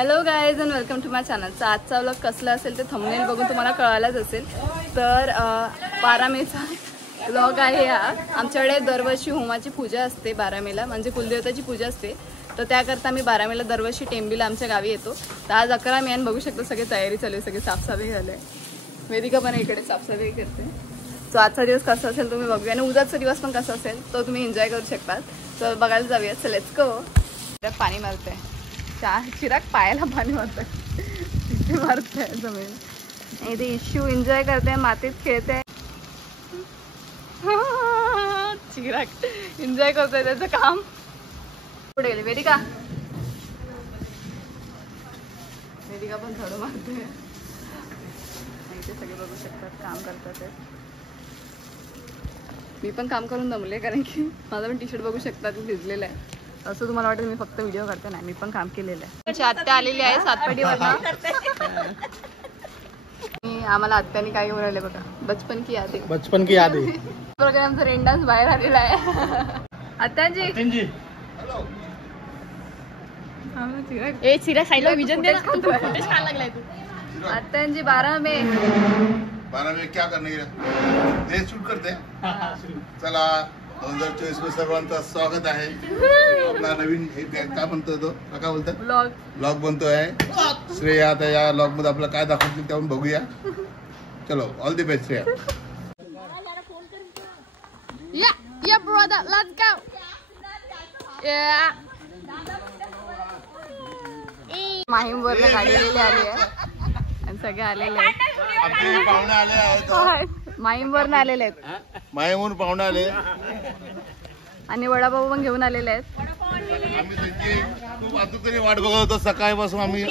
Hello guys and welcome to my channel. तर आजचा vlog कसला असेल ते थंबनेल बघून तुम्हाला कळायलाच असेल. तर 12 मेचा व्लॉग आहे हा. आमच्याकडे दरवर्षी होमाची पूजा असते 12 मेला, म्हणजे कुलदेवताची पूजा असते. तर त्याकरता मी 12 मेला दरवर्षी टेंबीला आमच्या गावी येतो. तर आज 11 मे आणि बघू शकतो सगळी तयारी चालू आहे, सगळी साफसफाई झाली आहे. वेदिका पण इकडे साफसफाई करते. सो आजचा दिवस कसा असेल तुम्ही बघूया आणि उद्याचा दिवस पण कसा असेल तो तुम्ही एन्जॉय करू शकतात. तर बघायला जाऊया. So let's go. पाणी मारतंय चिराग, पायाला पाणी मारतंय, तिथे मारतंय जमीन. इथे इश्यू एन्जॉय करते, मातीत खेळते. चिराग एन्जॉय करतोय त्याचं काम. पुढे गेले वेदिका. वेदिका पण झाडू मारते. इथे सगळे बघू शकतात काम करतात. मी पण काम करून दमले कारण की माझा पण टी शर्ट बघू शकतात भिजलेलं आहे. असं तुम्हाला वाटेल मी फक्त व्हिडिओ करते, नाही मी पण काम केलेलं आहे. त्याची आत्या आलेली आहे सातपाडीवरनं. आम्हाला आत्याने काय घेऊन राहिले बघा, बचपन की याद प्रकारे आमचा रेन डान्स बाहेर आलेला आहे. आत्याजी ए चिरा साईला विजन दे ना. छान लागलाय तू. आत्याजी 12 मे क्या करणे ते शूट करते. चला 2024 में सर्वांचं स्वागत आहे. आपला नवीन काय म्हणतो तो काय बोलतात ब्लॉग बनतोय. श्रेया आता या ब्लॉग मध्ये आपल्याला काय दाखवतील ते आपण बघूया. चलो ऑल द बेस्ट श्रेया. या ब्रदर लेट्स गो. माहीम वर गाडी आलेली आहे, सगळे आलेले आहेत. आपले पाहुणे आले आहेत. माहीम वरनं आलेले आहेत. माहीमहून पाहुणे आले आणि वडापाव पण घेऊन आलेले आहेत. आम्ही त्यांची खूप आतुरतेने वाट बघत होतो. सकाळपासून आम्ही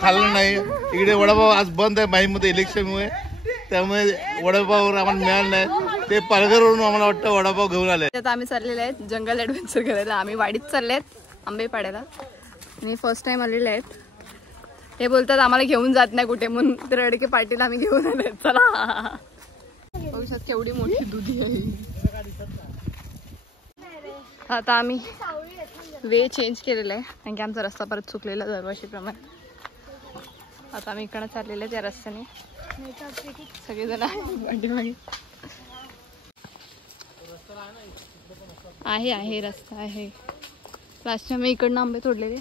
खाल्लं नाही. इकडे वडापाव आज बंद आहे माहीम मध्ये इलेक्शनमुळे, त्यामुळे वडापाव आम्हाला मिळालं नाही. ते पालघरवरून आम्हाला वाटतं वडापाव घेऊन आले. आता आम्ही चाललेले आहेत जंगल ॲडव्हेंचर करायला. आम्ही वाडीत चालले आहेत आंबेपाड्याला आणि फर्स्ट टाइम आलेले आहेत. हे बोलतात आम्हाला घेऊन जात नाही कुठे, म्हणून तर रडके पाटील आम्ही घेऊन आले. चला बघू शकता केवढी मोठी दुधी आहे. आता आम्ही वे चेंज केलेला आहे कारण की आमचा रस्ता परत चुकलेला दरवर्षीप्रमाणे. आता आम्ही इकडं चाललेलं आहे त्या रस्त्याने. सगळेजण पाठीमागे आहे रस्ता आहे. लास्ट टाइम मी इकडनं आंबे तोडलेले,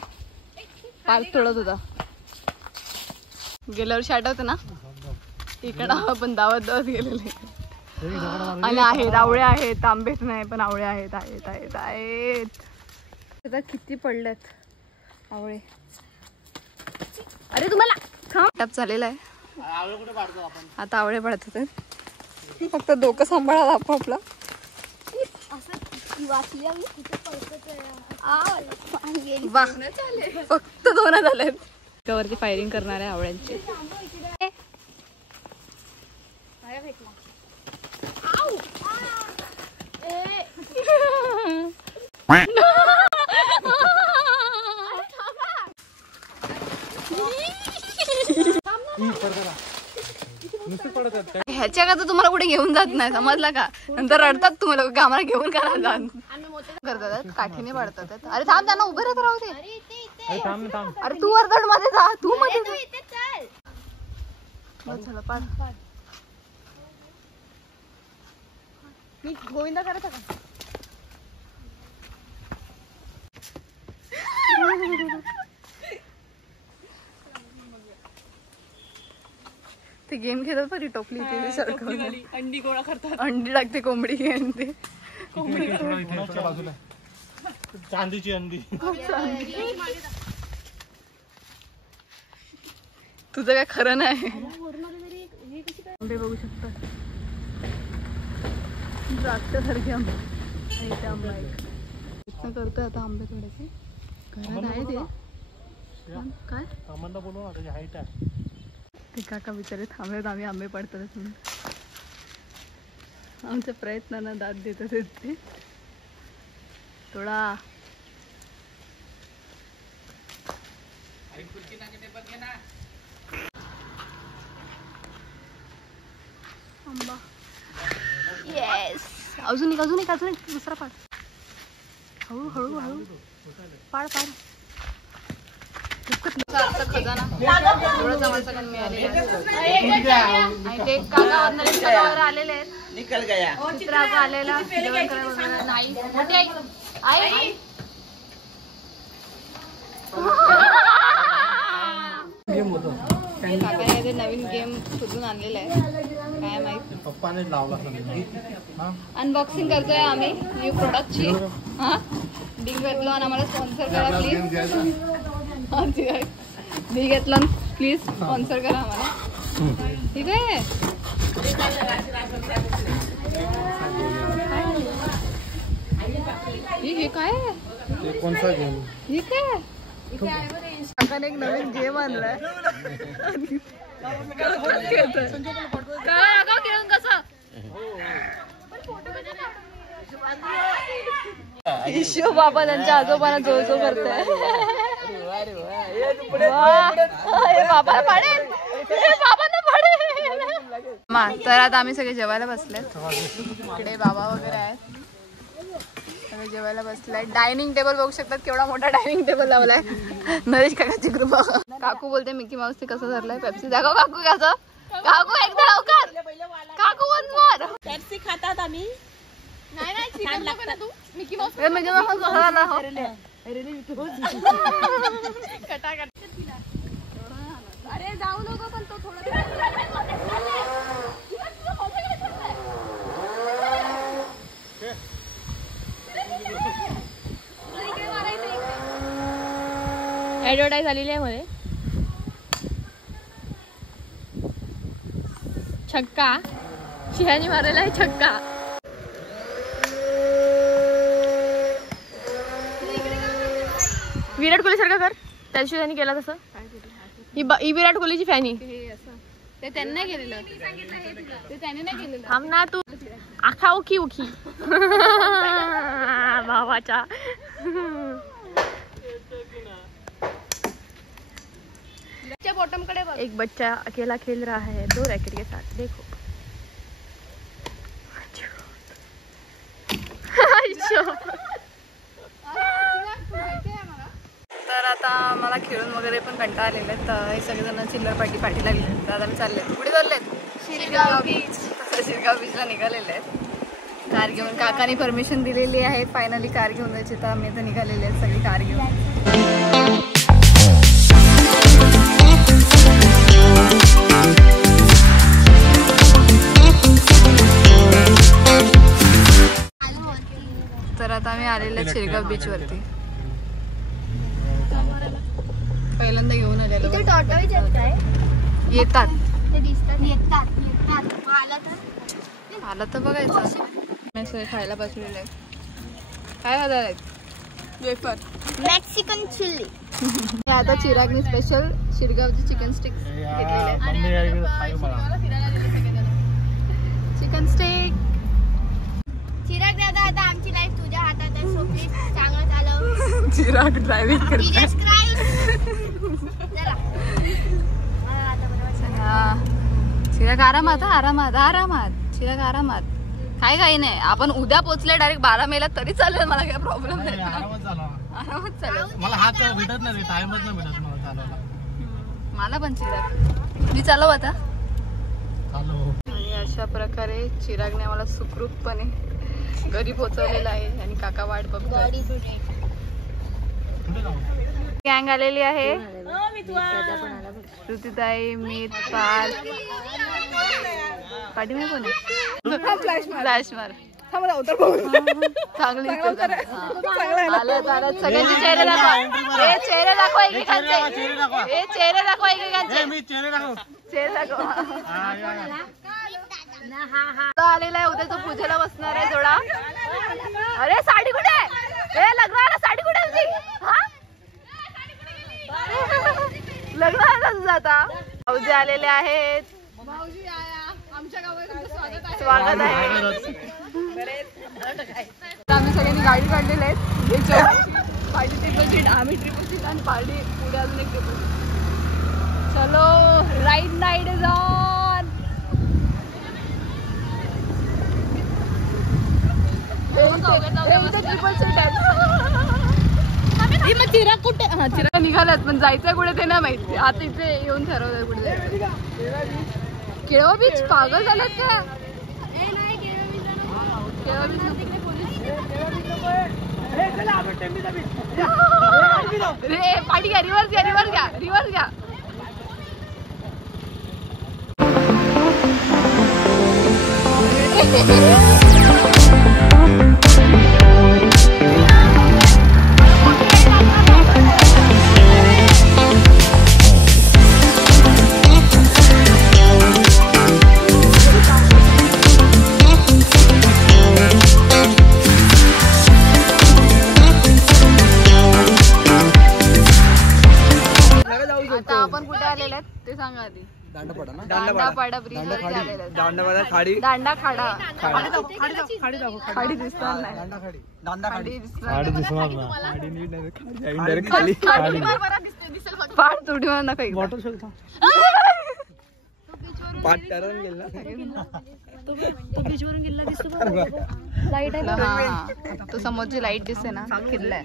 पार्क तोडत होता. गेल्या वर्षी आठवतं ना, इकडं आपण धावत गेलेले. आणि आहेत आवळे आहेत, आंबेच नाही पण आवळे आहेत आहेत आहेत आहेत. आता किती पडलेत आवळे. अरे तुम्हाला टप चाललेला आहे. आता आवळे पडतात. फक्त डोकं सांभाळा आपापला. फक्त 2 झालेत. वरती फायरिंग करणार आहे आवळ्यांची. ह्याच्या का तर तुम्हाला कुठे घेऊन जात नाही, समजला का? नंतर रडतात तुम्हाला का आम्हाला घेऊन करा जात करतात, काठीने पाडतात. अरे थांब, त्यांना उभे राहत राहू दे. अरे तू वर्दळ मध्ये जा, तू मध्ये मी गोविंदा करत का? ते गेम खेळतात पण टोपली अंडी गोळा करतात, अंडी टाकते कोंबडी. ते चांदीची अंडी. तुझं काय खरं नाही. आंबे बघू शकता द्राक्षासारखे आंबे. इथे आंबा एक करतोय आता आंबे थोडेसे घरात आहे. ते काय ते काका बिचारे थांबलेत, आम्ही आंबे पडतात म्हणून. आमच्या प्रयत्नांना दाद देत आहेत ते. थोडा आंबा. येस, अजून एक दुसरा पाड. हळू हळू हळू पाड पाड. आजचा खजाना एवढंच आम्हाला सगळ्यांना मिळालेलं आणि ते काका वगैरे आलेले आहेत. चित्र आलेला जेवण करायला नाही मोठी आई काकाने ते नवीन गेम शोधून आणलेला आहे काय माहित. पप्पाने लावला अनबॉक्सिंग करतोय आम्ही न्यू प्रोडक्टची. हा डिगॅथलॉन आम्हाला स्पॉन्सर करा प्लीज. डिगॅथलॉन प्लीज स्पॉन्सर करा आम्हाला. ठीक आहे. हे काय आहे कोणता गेम हे काय काकाने एक नवीन गेम आणलाय. खेळून कसं ईशो बाबा त्यांच्या आजोबांना जोजो करताय. बाबाला पाडेल तर आता आम्ही सगळे जेवायला बसले. इकडे बाबा वगैरे आहेत सगळे जेवायला बसलाय. डायनिंग टेबल बघू शकतात केवढा मोठा डायनिंग टेबल लावलाय. नरेश काकाची ग्रुप. काकू बोलते मिकी माऊस ते कसं धरलाय. पेप्सी दाखव काकू कसं. काकू एकदा लवकर काकू वन मोर. पेप्सी खातात आम्ही. नाही तू मिकी माऊस अरे जाऊ नको पण तो थोडा ऍडव्हर्टाईज आलेली आहे मध्ये. छक्का शिहानी मारलेला आहे छक्का. विराट कोहली सारखा कर. त्या दिवशी त्यांनी केला तसं. ही विराट कोहलीची फॅनी. ते त्यांनी नाही केलेलं. ते त्याने नाही केलेलं. थांब ना तू. आखा उखी उखी भावाच्या. बॉटम कडे एक बच्चा अकेला खेल रहा है 2 रैकेट के साथ. देखो तर आता मला खेळून वगैरे पण कंटाळा आलेला आहे. तर हे सगळेजण चिल्लर पाठी लागले. तर आता मी चालले. कुठे चाललेत. शिरगाव बीच. शिरगाव बीचला निघालेले आहेत कार घेऊन. काकाने परमिशन दिलेली आहे फायनली कार घेऊन जायची. तर आम्ही आता निघालेले आहेत सगळी कार घेऊन. तर आता आम्ही आलेले शिरगाव बीच वरती. पहिल्यांदा घेऊन आलेलो. येतात आला तर बघायचं. खायला बसलेलं आहे. काय खाणार आहेत. Wafer Mexican chilli. आता चिरागने स्पेशल शिरगावची चिकन स्टिक्स घेतलेले. Chicken stick. चिराग दादा आता आमची लाईफ तुझ्या हातात आहे. सो प्लीज चांगलं चालव. चिराग ड्रायव्हिंग करते. चिराग आरामात आरामात आरामात. चिराग आरामात. काही नाही. आपण उद्या पोचले डायरेक्ट 12 मेला तरी चालेल. मला काय प्रॉब्लेम नाही. आरामात चालेल. मला हात भेटत नाही. टाइमच नाही भेटत मला चालवायला. मला पण चिराग मी चालव आता. आणि अशा प्रकारे चिरागने आम्हाला सुखरूपपणे घरी पोहोचवलेलं आहे आणि काका वाट बघतोय. गँग आलेली आहे. ऋतुताई मीत पाल पाठीमागे कोण आहे. फ्लॅश मार चांगली सगळ्यांचे चेहरे दाखवा. हे चेहरे दाखवा एकेकांचे. हे चेहरे दाखवा एकेकांचे. चेहरे दाखवा. आलेला आहे. उद्या तो पूजेला बसणार आहे जोडा. अरे साडी कुठे आहे. लग्नाला साडी कुठे होती. लग्न आता भाऊजी आलेले आहेत. भाऊजी आमच्या गावात स्वागत आहे. आम्ही सगळ्यांनी गाडी काढलेली आहेत. पार्टी ट्रिपल सीट आम्ही ट्रिपल सीट आणि पार्टी पुढे अजून एक ट्रिपल सीट. चलो ride night is on. Triple seat आहे. चिराग कुठे? हा चिराग निघालात पण जायचंय कुठे ते नाही माहिती. आता इथे येऊन ठरवलंय कुठे जायचं. केळवा बीच पागल झालात का? केळवा बीच रे पाठी घ्या. रिव्हर्स घ्या. रिव्हर्स घ्या. आता आपण कुठे आलेले आहेत ते सांगा आधी. दांडापाडा ब्रिज वरती आलेले आहेत. दांडा खाडा खाडी दिसणार नाही. पाठ तुडी नका तो समोरची लाईट दिसते ना किल्ला आहे.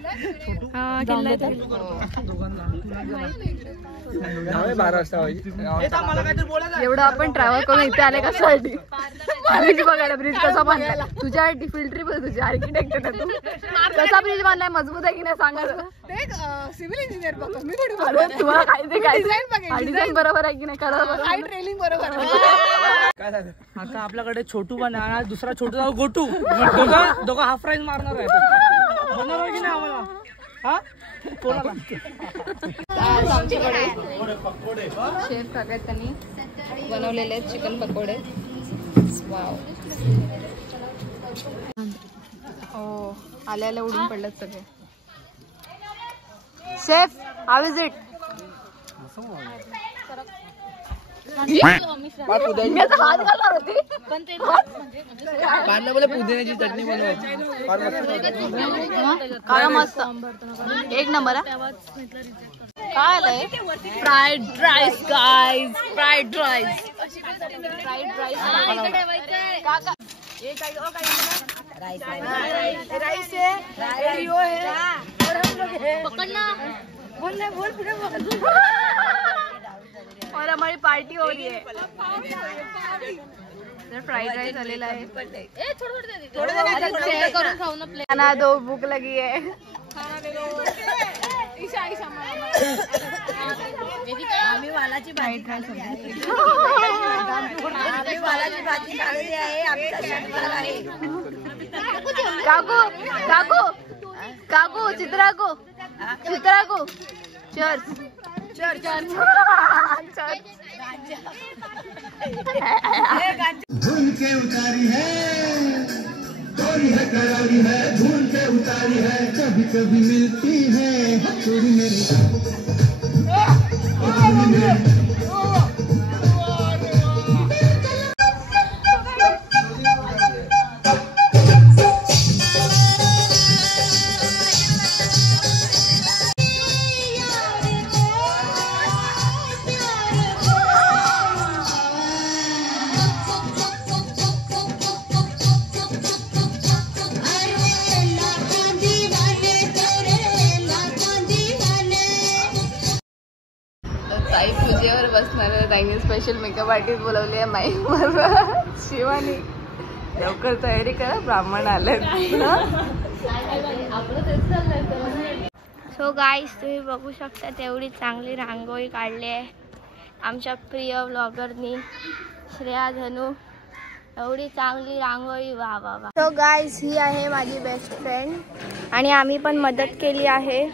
एवढं आपण ट्रॅव्हल करून इथे आले कशासाठी? ब्रिज बघायला. ब्रिज कसा बांधलाय? तुझ्या फिल्ट्री पण तुझी आर्किटेक्ट आहे तू. कसा ब्रिज बांधलाय? मजबूत आहे की नाही सांगा. सिव्हिल इंजिनियर बघा मी तुम्हाला काय डिझाईन बरोबर आहे की नाही? करा ट्रेनिंग बरोबर. आता आपल्याकडे छोटू पण आहे, दुसरा छोटू जाऊ गोटू. दोघं हाफ राईज मारणार आहे. बनणार की नाही आम्हाला? हा कोणाला? आज आमच्याकडे शेफ काका आहेत, त्यांनी बनवलेले आहेत चिकन पकोडे. वाव. हो आल्याला उडून पडलेत सगळे. Chef how is it? हात घालणार होती पण ते पुदिन्याची चटणी बनवायची. काय मस्त एक नंबर. काय आलंय? Fried rice guys. Fried rice. और हमारी पार्टी हो रही है. फ्राइड राइस आलेला आहे. खाना दो भूख लगी है. आम्ही वालाची भाजी खाल्ली आहे. काकू काकू काकू चित्राकू चर्च धुन के उतारी है थोड़ी है करारी है. धुन के उतारी है कभी कभी मिलती है थोड़ी मेरी. ताई पूजेवर बसणार आहे. ताईने स्पेशल मेकअप आर्टिस्ट बोलवली आहे माईकवर. शिवानी लवकर तयारी करा, ब्राह्मण आले. सो गाईस तुम्ही बघू शकता तेवढी चांगली रांगोळी काढली आहे आमच्या प्रिय ब्लॉगरनी श्रेया धनू. एवढी चांगली रांगोळी. वा वा वा. सो गाईस ही आहे माझी बेस्ट फ्रेंड आणि आम्ही पण मदत केली आहे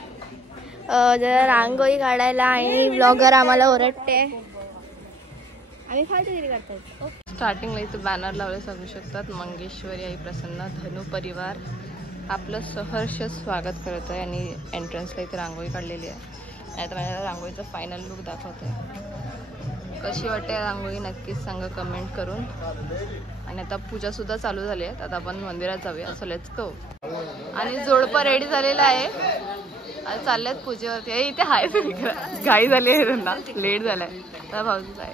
जरा रांगोळी काढायला आणि ब्लॉगर आम्हाला ओरडते. आम्ही फालतूगिरी करतात. स्टार्टिंगला इथं बॅनर लावले सांगू शकतात. मंगेश्वरी आई प्रसन्न धनु परिवार आपलं सहर्ष स्वागत करत आहे आणि एंट्रन्सला इथे रांगोळी काढलेली आहे. आता माझ्या रांगोळीचा फायनल लुक दाखवते. कशी वाटते रांगोळी नक्कीच सांगा कमेंट करून. आणि आता पूजासुद्धा चालू झाली आहे. आता आपण मंदिरात जाऊया. So let's go. आणि जोडपं रेडी झालेलं आहे. आज चालल्यात पूजेवरती. इथे हाय घाई झाली आहे त्यांना, लेट झालाय. तर भाऊजीच आहे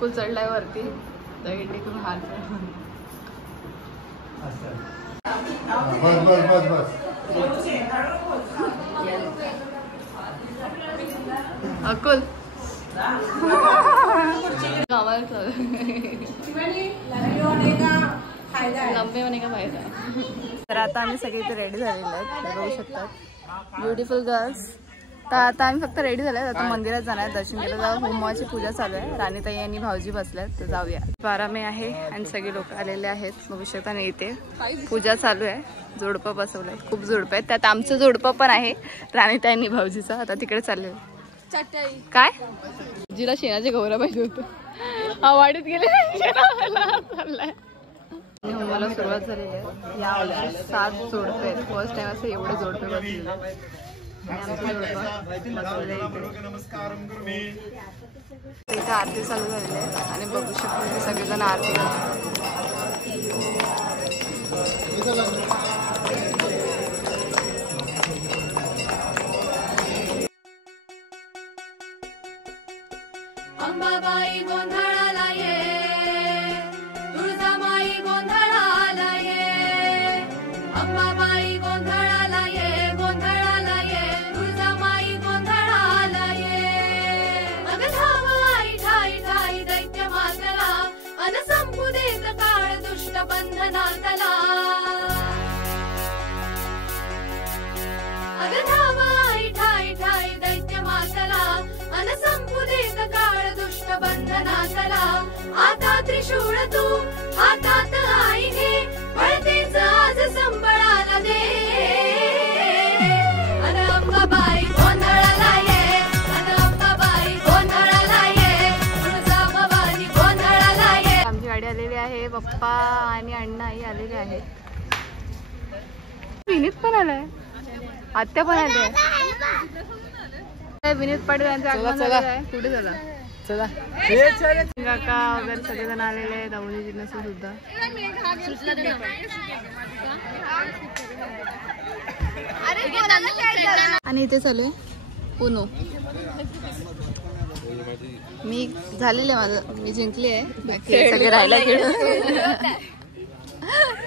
कुल चढलाय वरती. दही टेकून हात बस बस बस बस. अकुल लंबे होने का फायदा. तर आता आम्ही सगळे इथे रेडी झालेले आहेत, बघू शकतात. Beautiful girls. तर आता आम्ही फक्त रेडी झाले, आता मंदिरात जाणार, दर्शन केलं. तर होमाची पूजा चालू आहे. राणीताई आणि भाऊजी बसल्यात, तर जाऊया. 12 मे आहे आणि सगळे लोक आलेले आहेत, बघू शकता. आणि इथे पूजा चालू आहे, जोडपं बसवलंय, खूप जोडपं आहेत. त्यात आमचं जोडपं पण आहे, राणीताई आणि भाऊजीचा. आता तिकडे चालले. काय जिला शेणाचे गौरव पाहिजे होतं, वाढीत गेले. होमाला सुरुवात झालेली आहे. या 7 जोडपे आहेत. फर्स्ट टाइम असं एवढे जोडपे बसलेले. इथे आरती चालू झालेली आहे आणि बघू शकतो की सगळेजण आरती करतात. अंबाबाई गोंधळाला ये, तुळजामाई गोंधळाला ये, अंबाबाई गोंधळाला ये, गोंधळाला ये, तुळजामाई गोंधळाला ये. अग धाव आई ठाई ठाई दैत्य मातला, अन संपू देत काळ दुष्ट बंधनातला. अग धाव आई ठाई ठाई दैत्य मातला, अन संपू देत काळ दुष्ट बंधनातला. आता त्रिशूळ तू हातात आई घे, पळतेच आज संबळाला दे. अन अंबाबाई गोंधळाला ये, अन अंबाबाई गोंधळाला ये, तुळजाभवानी गोंधळाला ये. आमची गाडी आलेली आहे, पप्पा आणि अण्णा आई आलेले आहेत. विनीत पण आलाय, आत्या पण आले. विनीत पाटील यांचं आगमन झालेलं आहे. कुठे झाला चला काका वगैरे सगळेजण आलेले आहेत, अवनी जिन्नस सुद्धा. आणि इथे चालू आहे पुनो. मी झालेलं आहे माझं, मी जिंकली आहे. बाकी सगळे राहायला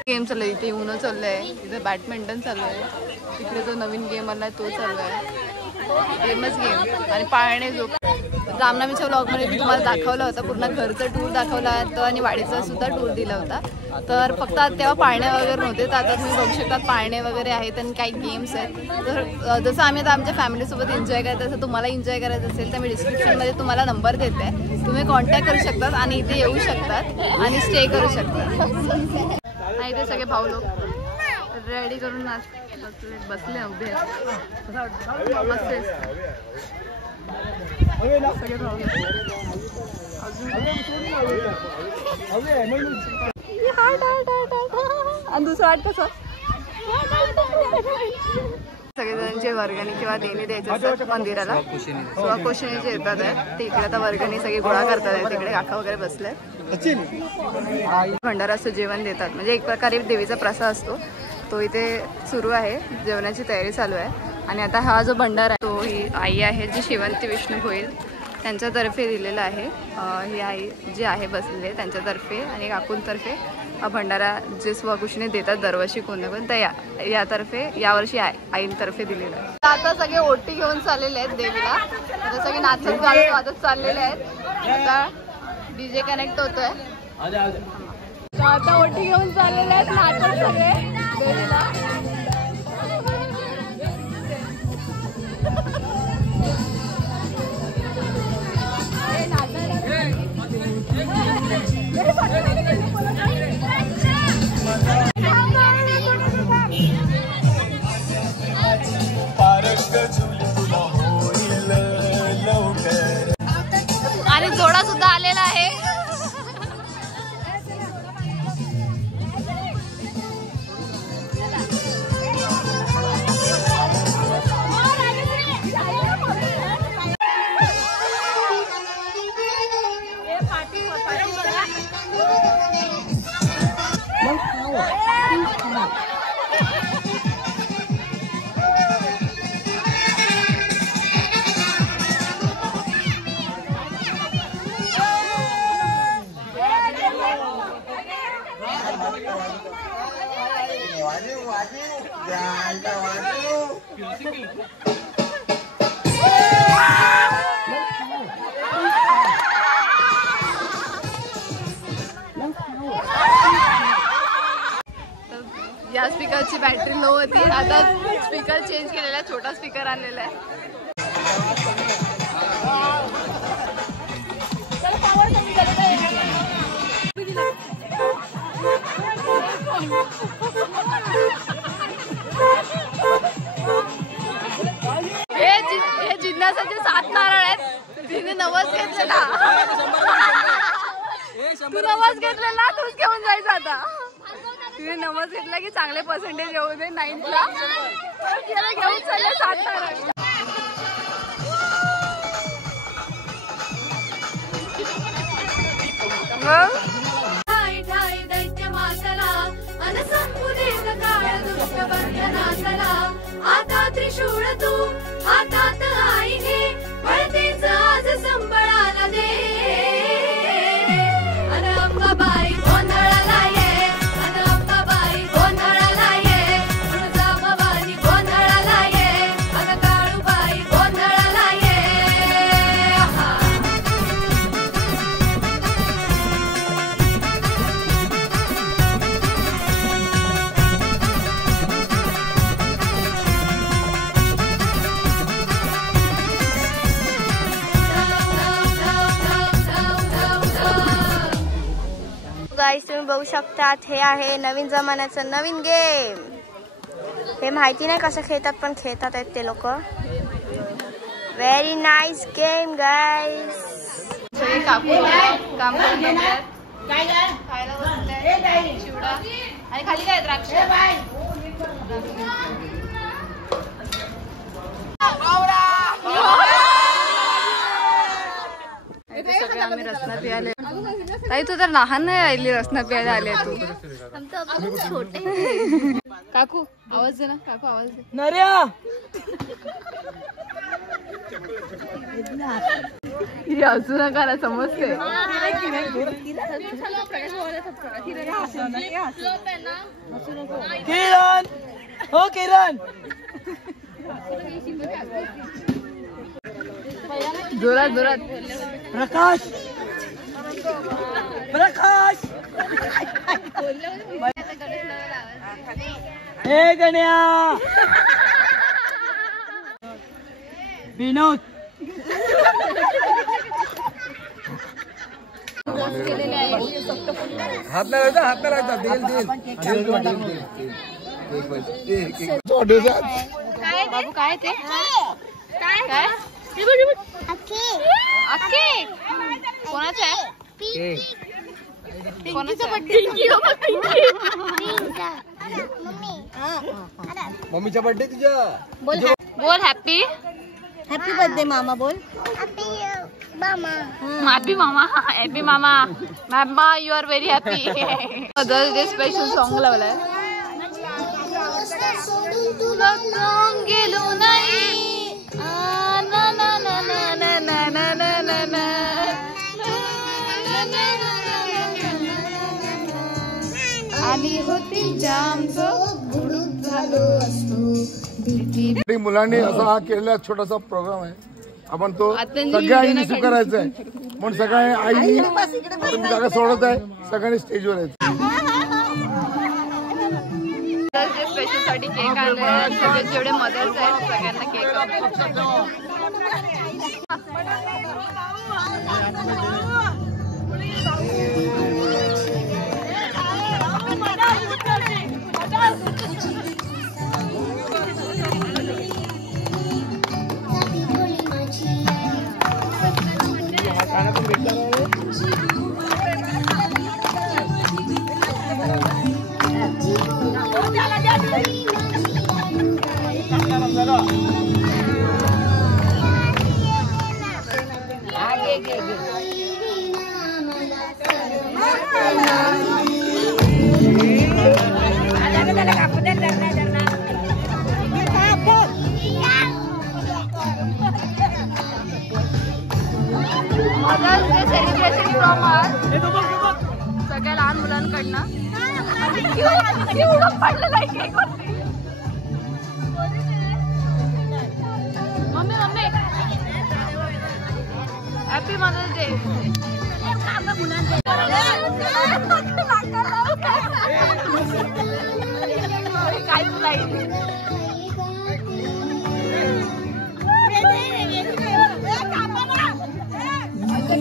गेम चालू आहे. इथे उनो चालू आहे, इथे बॅडमिंटन चालू आहे. तिकडे तो नवीन गेम आला तो चालू आहे, फेमस गेम. आणि पाळणे जो रामनवमीच्या व्लॉगमध्ये मी तुम्हाला दाखवला होता, पूर्ण घरचा टूर दाखवला होता आणि वाडीचा सुद्धा टूर दिला होता. तर फक्त तेव्हा पाळणे वगैरे नव्हते, तर आता तुम्ही बघू शकता पाळणे वगैरे आहेत आणि काही गेम्स आहेत. तर जसं आम्ही आता आमच्या फॅमिलीसोबत एन्जॉय करायचं, तसं तुम्हाला एन्जॉय करायचं असेल तर मी डिस्क्रिप्शनमध्ये तुम्हाला नंबर देते, तुम्ही कॉन्टॅक्ट करू शकतात आणि इथे येऊ शकतात आणि स्टे करू शकतात. आणि इथे सगळे भाऊ लोक रेडी करून बसले उभे बसले सगळे भाऊ. आणि दुसरं आठ कसं सगळेजणांचे वर्गणी किंवा देणी द्यायचे असतात मंदिराला, स्वकोशिणी जे येतात ते इकडे आता वर्गणी सगळी गोळा करतात आहे. तिकडे काका वगैरे बसले, भंडाराचं जेवण देतात, म्हणजे एक प्रकारे देवीचा प्रसाद असतो तो इथे सुरू आहे. जेवणाची तयारी चालू आहे. आणि आता हा जो भंडारा आहे तो ही आई आहे जी शेवंती विष्णू होईल त्यांच्यातर्फे दिलेला आहे. ही आई जी आहे बसलेली त्यांच्यातर्फे आणि काकूंतर्फे हा भंडारा जे स्वकुशीने देतात दरवर्षी कोण ना कोण, तर यातर्फे यावर्षी आईंतर्फे दिलेला आहे. आता सगळे ओटी घेऊन चाललेले आहेत देवीला. आता सगळे नाचत गाणं वाजत चाललेले आहेत. आता डीजे कनेक्ट होतोय. आता ओटी घेऊन चाललेले आहेत नाचत सगळे देवीला. आणि जोडा सुद्धा आलेला आहे. स्पीकरची बॅटरी लो होती. आता स्पीकर चेंज केलेला आहे, छोटा स्पीकर आणलेला आहे. हे जिन्नसाचे 7 नारळ आहेत. तिने नवस घेतलेला, तू नवस घेतलेला, तूच घेऊन जायचं आता. तिने नवस घेतला की चांगले पर्सेंटेज येऊ दे 9th-ला. तिला घेऊन चालले 7 नारळ. ठाई ठाई दैत्य मातला अन संपुदेत काळ दुष्ट बंधनातला. आता त्रिशूळ तू हातात आई घे, पळतेच आज संबळाला दे. अन अंबाबाई गोंधळाला ये, अन अंबाबाई गोंधळाला ये, तुळजाभवानी गोंधळाला ये, अन काळूबाई गोंधळाला ये. गाईस तुम्ही बघू शकतात, हे आहे नवीन जमान्याचं नवीन गेम. हे माहिती नाही कसं खेळतात, पण खेळतात आहेत ते लोक. व्हेरी नाईस गेम गाईस. सगळे काकू काम करून बसल्यात, खायला बसल्यात चिवडा आणि खाली काय द्राक्ष. सगळे आम्ही रसना प्यायला. ताई तू तर लहान नाही राहिली, रसना प्यायला आले तू. काकू आवाज दे ना, काकू आवाज दे. नर्या असू नका ना, समजते. किरण, हो किरण, जोरात जोरात. प्रकाश, प्रकाश, हे गण्या, विनोद. हात नाही लागता, हात नाही लागता. देईल बाबू काय ते काय अक्के कोणाचं आहे? मम्मीचा बर्थडे तुझ्या. बोल हॅपी हॅपी बर्थडे मामा. बोल हॅपी मामा. हॅपी मामा. मामा you are very happy. Mother's day special song लावलाय. तुला गेलो नाही आली होती जाम झालो असतो. मुलांनी असा हा केलेला छोटासा प्रोग्राम आहे. आपण तो आतंजली सगळ्या आईने व्हिडिओ स्वीकारायचा आहे. म्हणून सगळ्या आईनी आपण जागा सोडत आहे, सगळ्यांनी स्टेजवर यायचं. स्पेशल साठी केक आणले. सगळे जेवढे मदर्स आहेत सगळ्यांना cake mother's day celebration from सगळ्या लहान मुलांकडनं. पडलेला आहे cake. Mummy mummy happy mother's day. काहीच नाही.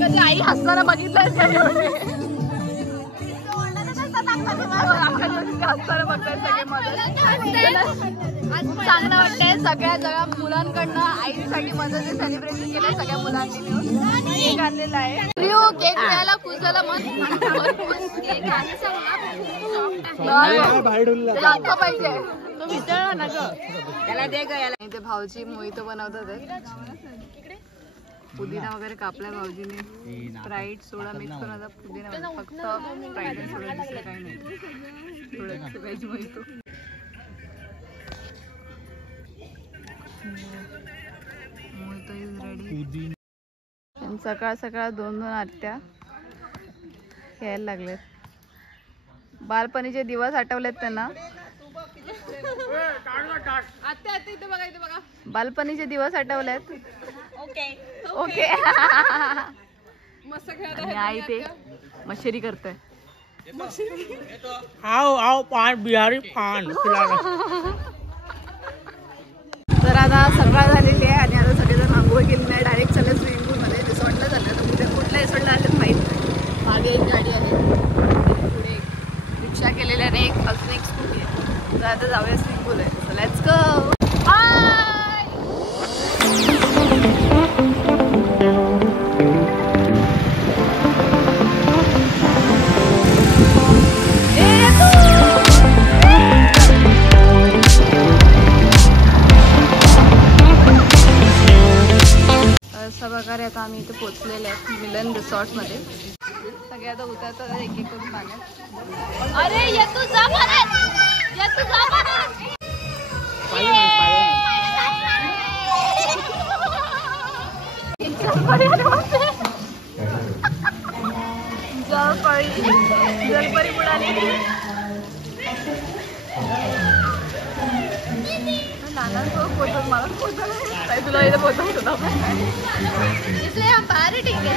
कधी आई हसताना बघितलंय का? हसताना बघताय सगळे मदत. चांगलं वाटतंय सगळ्या जगा मुलांकडनं आईसाठी मदत सेलिब्रेशन केलं सगळ्या मुलांनी मिळून. केक आणलेला आहे. केक मिळायला खुश झाला मन. पाहिजे तो विचार ना ग त्याला दे ग. याला इथे भाऊजी मोहितो बनवतात. पुदिना वगैरे कापलाय भाऊजीने. स्प्राईट सोडा मिक्स करून आता पुदिना फक्त स्प्राईट आणि सोडा दुसरं काही नाही. थोडं veg mojito. Mojito is ready. सकाळ सकाळ 2-2 आत्या यायला लागलेत. बालपणीचे दिवस आठवलेत त्यांना. बालपणीचे दिवस आठवलेत. ओके आणि आई ते मशेरी करते. आओ पान बिहारी पान. तर आता सकाळ झालेली आहे आणि आता सगळेजण आंघोळ केली नाही. डायरेक्ट चालले स्विमिंग पूलमध्ये. रिसॉर्टला चाललं. तर उद्या कुठल्या रिसॉर्टला आलं माहीत नाही. मागे एक गाडी आहे, पुढे एक रिक्षा केलेल्या आणि अजून एक स्कूटी आहे. तर आता जाऊया स्विमिंग पूल आहे. So let's go. अशा प्रकारे आता आम्ही इथे पोहोचलेले आहेत मिलन रिसॉर्टमध्ये. सगळे आता उतरतात एक एक करून पाण्यात. अरे येतू जा परत. येतू जा परत. जलपरी बुडाली. नानांसोबत पोहोचत मला पोहोचत तुला इथे पोहोचत होता. इसलिए हम बाहर ही ठीक है.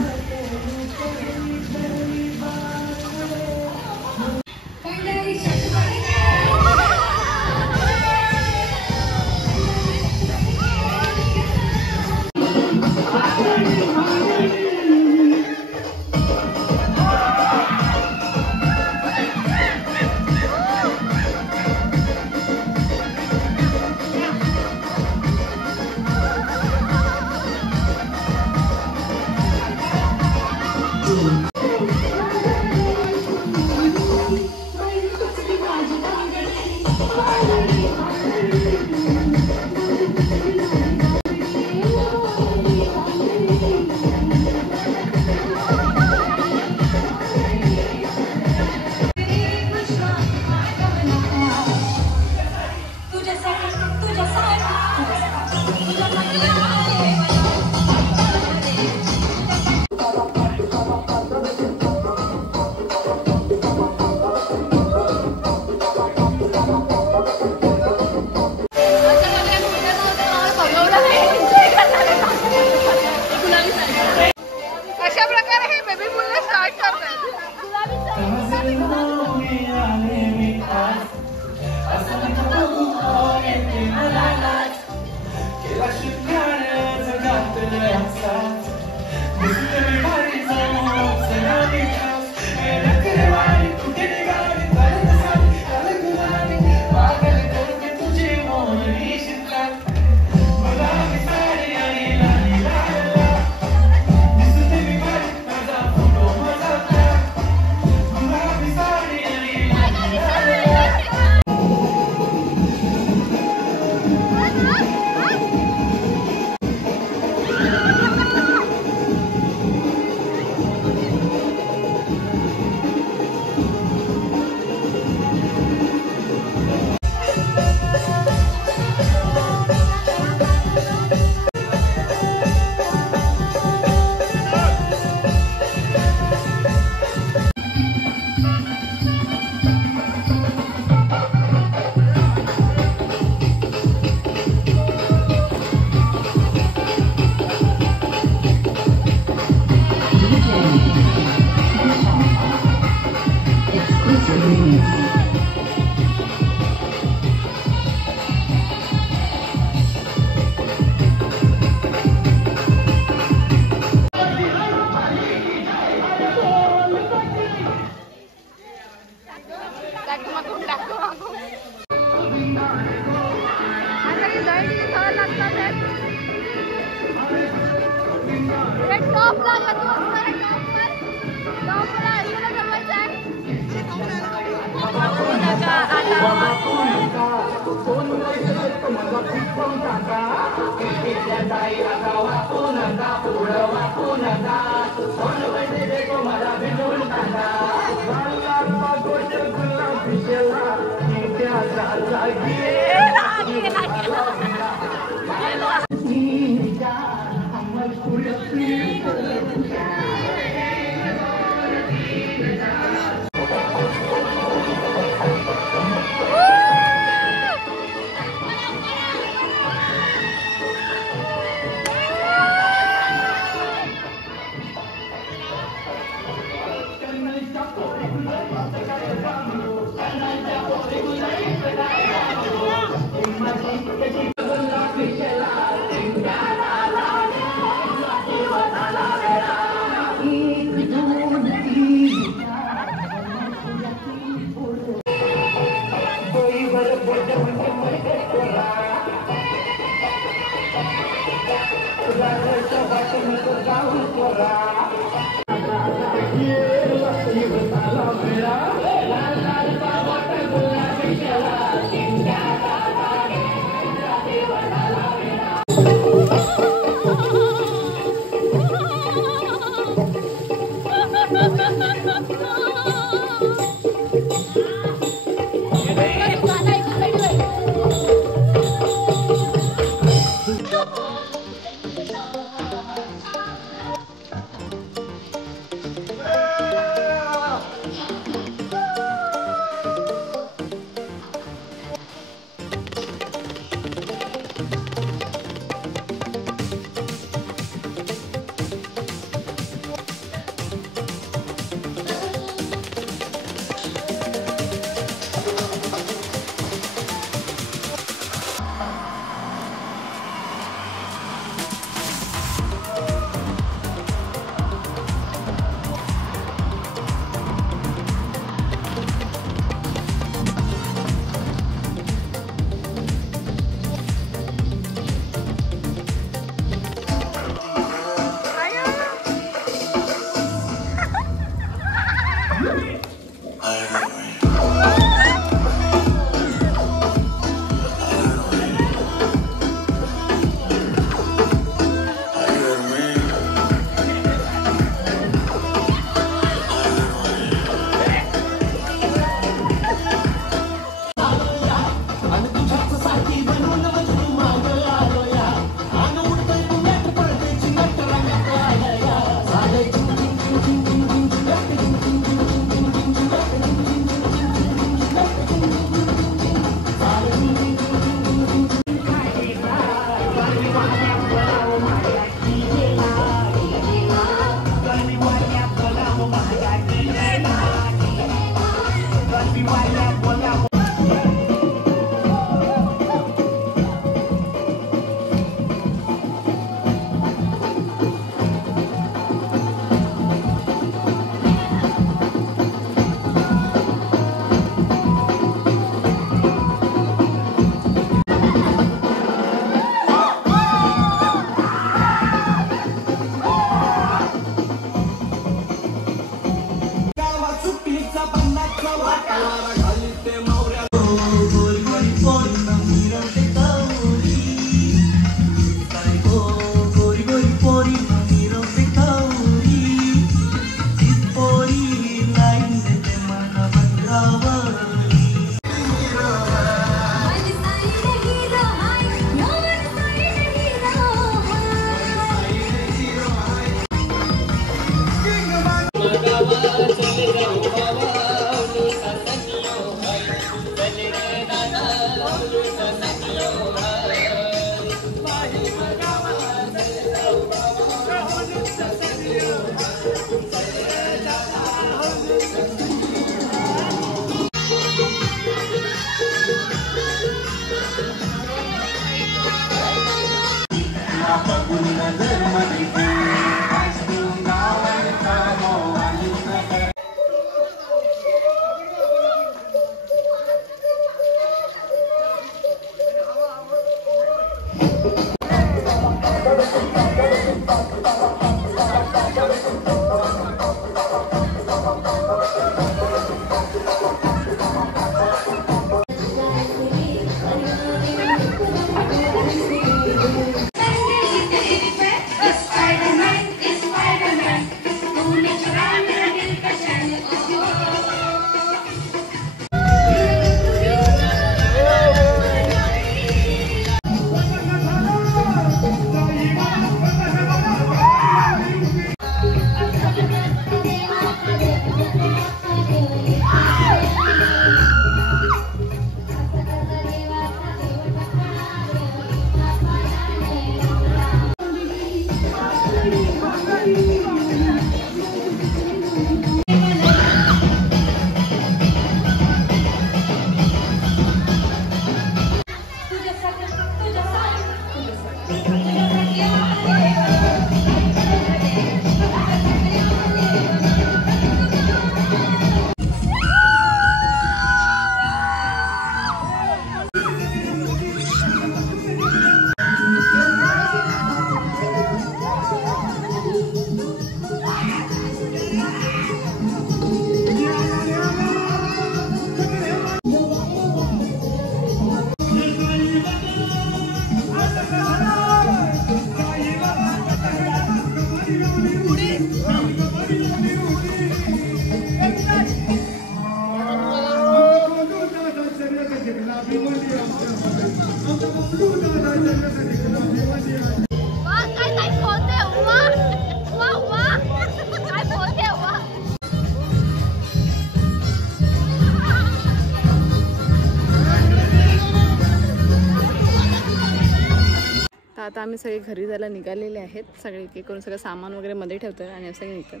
आता आम्ही सगळे घरी जायला निघालेले आहेत. सगळे एक एक करून सगळं सामान वगैरे मध्ये ठेवतात आणि सगळे निघतात.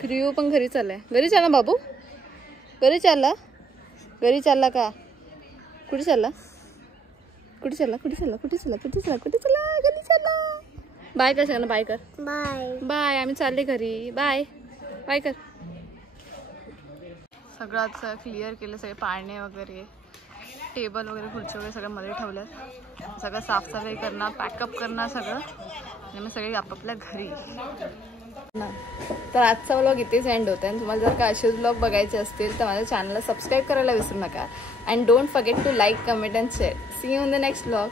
क्रिओ पण घरी चाललाय. घरी चालला बाबू, घरी चालला. घरी चालला का? कुठे चालला? कुठे चालला? कुठे चालला? कुठे चालला? कुठे चालला? कुठे चालला? घरी चालला. बाय कर सगळ्यांना. बाय कर. Bye bye. आम्ही चालले घरी. बाय बाय कर. सगळं क्लिअर केलं. सगळे पाळणे वगैरे, टेबल वगैरे, खुर्ची वगैरे सगळं मध्ये ठेवल्यात. सगळं साफसफाई करणार, पॅकअप करणार सगळं आणि मग सगळे आपापल्या घरी. तर आजचा व्लॉग इथेच एंड होता आहे. तुम्हाला जर का असेच व्लॉग बघायचे असतील तर माझ्या चॅनलला सबस्क्राईब करायला विसरू नका. And don't forget to like, comment and share. See you in the next vlog.